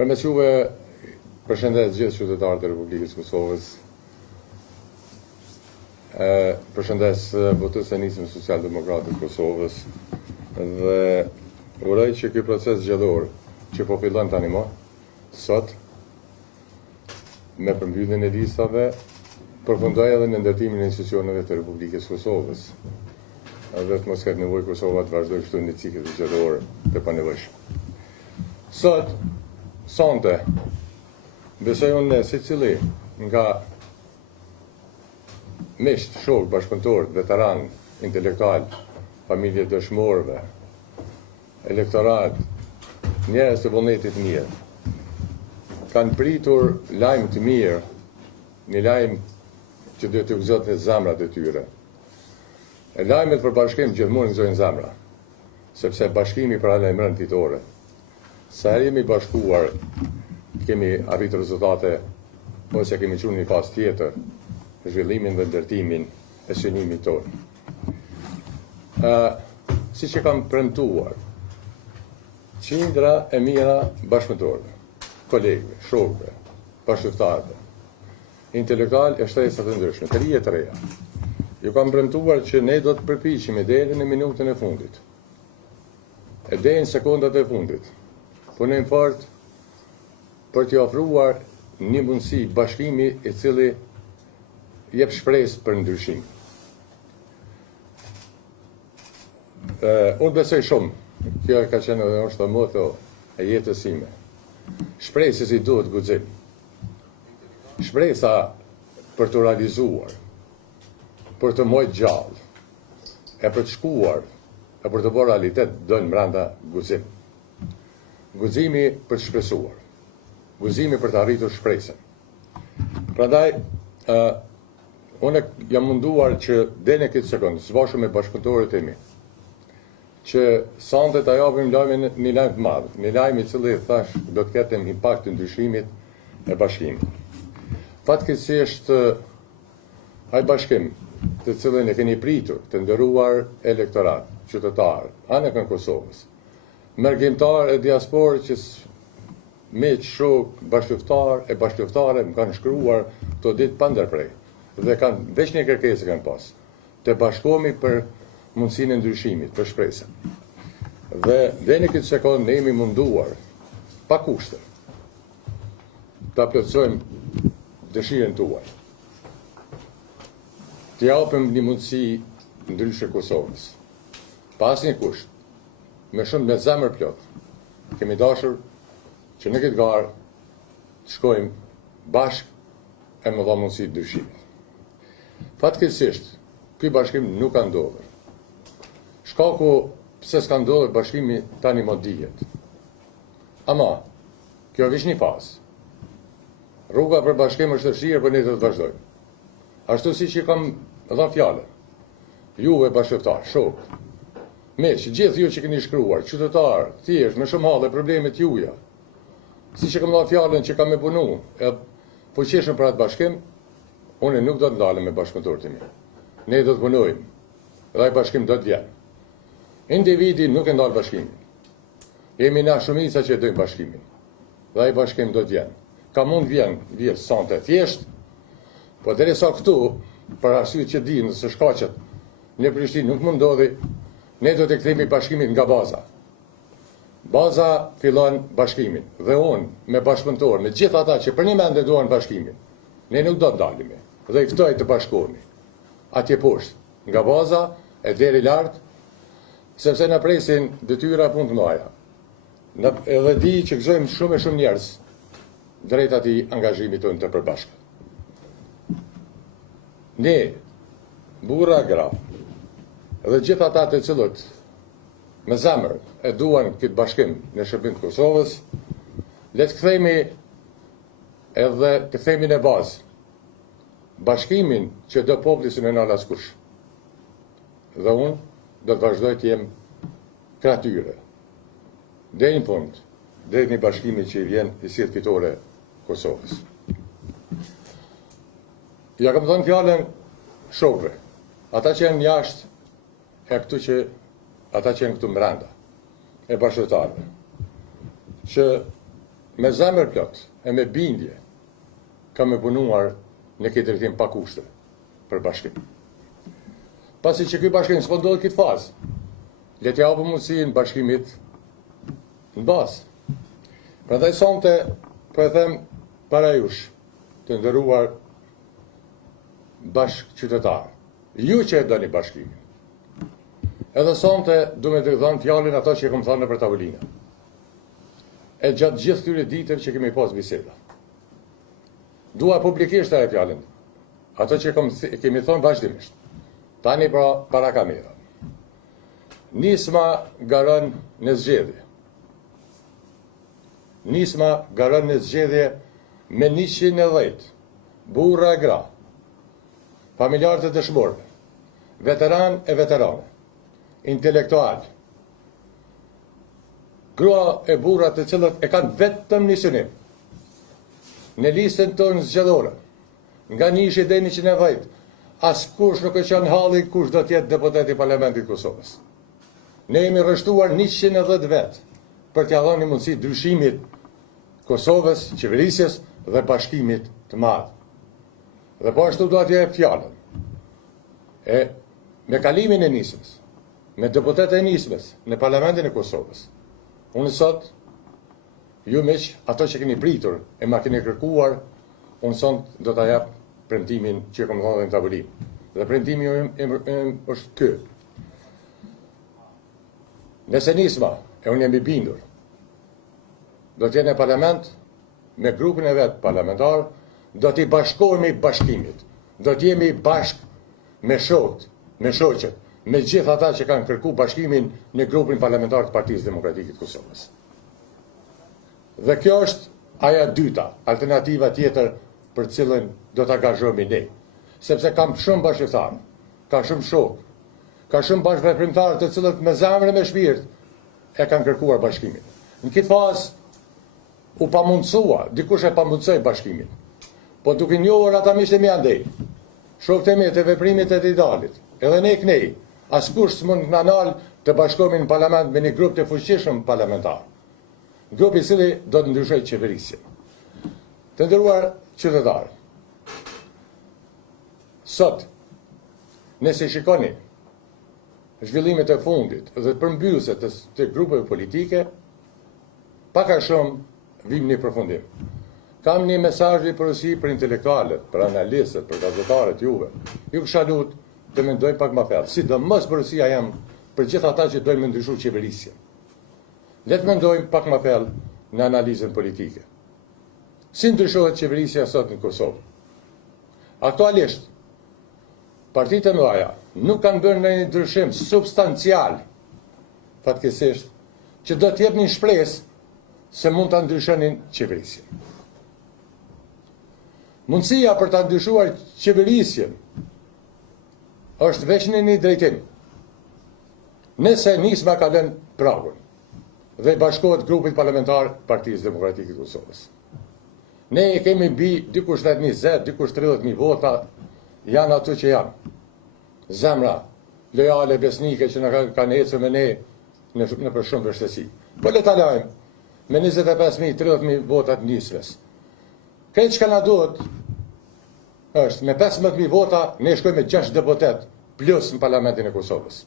Përmes juve përshëndes gjithë qytetarët e Republikës Kosovës. Përshëndes votues e nisëm Social-Demokratë të Kosovës dhe uroj që ky proces zgjedhor që po fillon tani më sot me përmbylljen e listave përfundoj edhe në ndërtimin e institucioneve të Republikës Kosovës. Dhe të mos ketë nevojë Kosova të vazhdojë kështu në cikël zgjedhor të panevojshëm. Sonte, besoj unë secili nga miqt, shok, bashkëpunëtor, veteran, intelektual, familje dëshmorëve, elektorat, njerëz të vullnetit mirë, kanë pritur lajm të mirë, një lajm që duhet të gëzohet në zemrat e tyre. E lajmet për bashkim gjithmonë gëzojnë zemra, sepse bashkimi paralajmëron fitore. Sa herë jemi bashkuar, kemi arritur rezultate, ose kemi qenë një pas tjetër, zhvillimin dhe ndërtimin e synimit tonë. Siç e kam premtuar, qindra e mira bashkëpunëtorëve, kolegëve, shokëve, bashkëtarëve, intelektual e shtresave të ndryshme, të rije të reja. Ju kam premtuar që ne do të përpiqemi deri në minutën e fundit, e deri në sekondat e fundit, punojmë fort për t'i ofruar një mundësi bashkimi i cili jep shpresë për ndryshim. Unë besoj shumë, kjo ka qenë edhe është moto e jetës sime. Shpresës i duhet guxim. Shpresa për të realizuar, për të mojtë gjallë, e për të shkuar, e për të bërë realitet, dojnë mbranda guxim. Guximi për të shpresuar, guximi për të arritur shpresën. Prandaj, unë jam munduar që deri në këtë sekondë, së bashku me bashkëpunëtorët e mi, që sonte ta japim lajmin një lajm të madh, një lajm i cili thash do të ketë impakt të ndryshimit e bashkimit. Fatkeqësisht ai bashkim të cilën e keni pritur, të nderuar elektorat, qytetar, anëkën Kosovës, mërgjimtar e diasporë që miq, shok, bashkëftar e bashkëftare më kanë shkruar këto ditë pa ndërprej dhe kanë veç një kërkesë kanë pas, të bashkohemi për mundësinë e ndryshimit, për shpresën. Dhe deri në këtë sekondë ne jemi munduar pa kushte ta plotësojmë dëshirën tuaj. Të japim një mundësi ndryshe Kosovës. Pa asnjë kusht, me shumë me zemër plot, kemi dashur që në këtë garë të shkojmë bashkë e me dha mundësi të ndryshimit. Fatkeqësisht, ky bashkim nuk ka ndodhur. Shkaku pse s'ka ndodhur bashkimi tani më dihet. Ama, kjo është një fazë. Rruga për bashkim është e vështirë, por ne do të vazhdojmë. Ashtu siç i kam dhënë fjalën. Juve bashkëtar, shok, miq, gjithë ju që keni shkruar, qytetar, thjesht me shumë hallë problemet juaja. Siç e kam dhënë fjalën që kam e punu, e fuqishëm për atë bashkim, unë nuk do të ndalem me bashkëpunëtorët e mi. Ne do të punojmë. Dhe ai bashkim do të vjen. Individi nuk e ndal bashkimin. Jemi na shumica që dojmë bashkimin. Dhe ai bashkim do të vjen. Ka mund vjen sonte thjesht, po derisa këtu, për arsye që dinë se shkaqet në Prishtinë nuk mund ndodhi, ne do të kthehemi bashkimin nga baza. Baza fillon bashkimin dhe unë me bashkëpunëtorë, me gjithë ata që për një mend e duan bashkimin, ne nuk do të dalemi dhe i ftoj të bashkohemi. Atje poshtë, nga baza e deri lart, sepse na presin detyra punë të mëdha. Edhe di që gëzojmë shumë e shumë njerëz drejt atij angazhimit tonë të përbashkët. Ne, burra, gra, dhe gjithë ata të cilët me zemër e duan këtë bashkim në shërbim të Kosovës, le të kthehemi edhe të kthehemi në bazë bashkimin që do populli së nënal askush. Dhe unë do të vazhdoj të jem krah tyre. Deri në fund, deri në bashkimin që i vjen i sjell fitore Kosovës. Ja kam thënë fjalën shokëve, ata që janë jashtë e këtu që ata që janë këtu brenda, e bashkëtarëve, që me zemër plot e me bindje kam e punuar në këtë drejtim pa kushte për bashkim. Pasi që ky bashkim s'po ndodh këtë fazë, le të japim mundësinë bashkimit në bazë. Prandaj sonte po e them para jush, të nderuar bashkë qytetarë, ju që e doni bashkimin. Edhe sonte du me të dhënë fjalën ato që e kom thënë për tavolinë. E gjatë gjithë këtyre ditëve që kemi pas biseda. Dua publikisht e fjalën, ato që kemi thonë vazhdimisht. Tani pra para kamera. Nisma garon në zgjedhje. Nisma garon në zgjedhje me 110 burra e gra, familjarët e dëshmorëve, veteran e veterane, intelektual, grua e burrat të cilët e kanë vetëm një synim. Në listën tonë zgjedhore, nga 1 deri në 110, askush nuk e qenë halli kush do të jetë deputet i Parlamentit Kosovës. Ne jemi rreshtuar 110 vetë për t'ia dhënë mundësi ndryshimit Kosovës, qeverisjes dhe bashkimit të madh. Dhe po ashtu do t'ja jap fjalën. Me kalimin e nismës, me deputetë e nismës në Parlamentin e Kosovës, unë sot, ju miq, ato që keni pritur e ma keni kërkuar, unë sot do t'a jap premtimin që kam dhënë në tavolinë. Dhe premtimi im është ky. Nëse nisma, e unë jam i bindur, do t'jenë në parlament, me grupin e vetë parlamentar, do t'i bashkohemi bashkimit, do t'jemi bashk me shokët, me shoqet, me gjithë ata që kanë kërku bashkimin në grupin parlamentar të Partisë Demokratike të Kosovës. Dhe kjo është aja dyta, alternativa tjetër për cilën do të angazhohemi ne. Sepse kam shumë bashkëtarë, ka shumë shokë, ka shumë bashkëveprimtarë të cilët me zemër e me shpirt e kanë kërkuar bashkimin. Në këtë fazë u pamundësua, dikush e pamundësoi bashkimin, po duke njohur ata miqtë e mi andej, shokët e mi të veprimit e të idealit, edhe ne kënej, askush s'mund të na nal të bashkohemi në parlament me një grup të fuqishëm parlamentar. Grup i cili do të ndryshojë qeverisjen. Të nderuar qytetarë, sot, nëse shikoni zhvillimet e fundit dhe përmbyllëse të grupeve politike, pak a shumë vim një përfundim. Kam një mesazh i porosi për intelektualët, për analistët, për gazetarët juve. Ju kisha lutur të mendojnë pak më thellë. Sidomos porosia jam për gjithë ata që dojnë me ndryshu qeverisjen. Le të mendojmë pak më thellë në analizën politike. Si ndryshohet qeverisja sot në Kosovë? Aktualisht, partitë e mëdha nuk kanë bërë ndonjë ndryshim substancial, fatkeqësisht, që do të jepnin shpresë se mund ta ndryshonin qeverisjen. Mundësia për ta ndryshuar qeverisjen është veç në një drejtim. Nëse nisma ka lënë pragun dhe bashkohet grupit parlamentar Partisë Demokratike të Kosovës. Ne kemi mbi dikush 20, dikush 30.000 vota, janë ato që janë. Zemra lojale, besnike që na kanë ecur me ne në për shumë vështirësi. Po le ta lajmë me 25.000, 30.000 vota të nismës. Këtë që na duhet është me 15.000 vota ne shkojmë me 6 deputet plus në Parlamentin e Kosovës.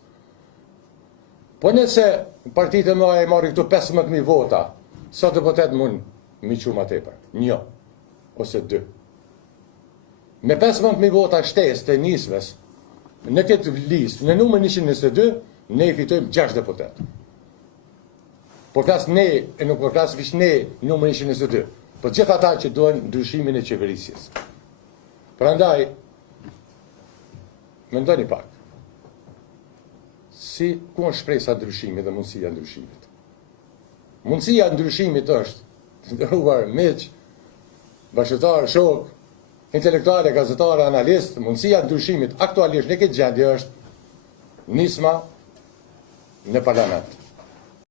Po nëse partitë e mëdha e marrin këtu 15.000 vota, sa deputet mund mi qumë më tepër? 1 ose 2. Me 15.000 vota shtesë të nismës, në këtë listë, në numër 122, ne i fitojmë 6 deputet. Po flas ne, e nuk po flas vish ne numër 122, po gjithë ata që duan ndryshimin e qeverisjes. Prandaj, mendoni pak. Ku është shpresa ndryshimit dhe mundësia ndryshimit? Mundësia ndryshimit është, të nderuar miq, bashkëtar, shok, intelektuale, gazetar, analist, mundësia ndryshimit aktualisht në këtë gjendje është nisma në parlament.